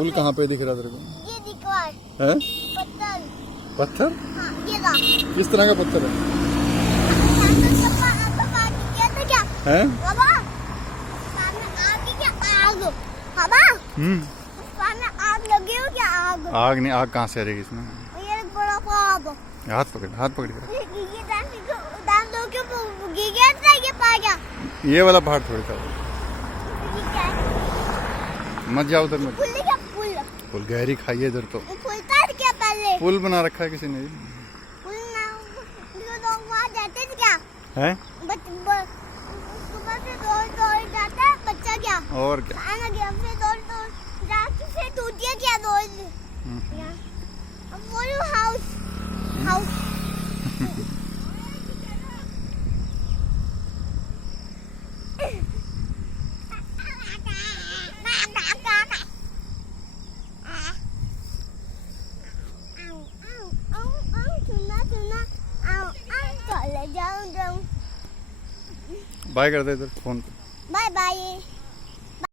पुल कहाँ पे दिख रहा तेरे को? ये दिखा है पत्थर। पत्थर? हाँ ये रहा। किस तरह का पत्थर है? क्या हैं? बाबा सामने आग की क्या आग? बाबा सामने आग लगी हो क्या? आग आग नहीं, आग कहाँ से आ जाएगी इसमें? ये बड़ा पाप। हाथ पकड़ कर। ये दान दो के गया था ये पा गया। ये वाला पहाड़ थोड़ी था। ये क्या है? मत जाओ उधर मत। पुल क्या पुल? पुल गहरी खाई है इधर तो। पुल था क्या पहले? पुल बना रखा है किसी ने। पुल ना लोग वहाँ जाते थे क्या? हैं? सुबह से दौड़ जाता है बच्चा क्या? और क्या? खाना गया फिर दौड़ जाके फिर टूटिया क्या दौड़? अब बोलो हाउस हाउस। बाय कर दे इधर फोन पे। Bye bye.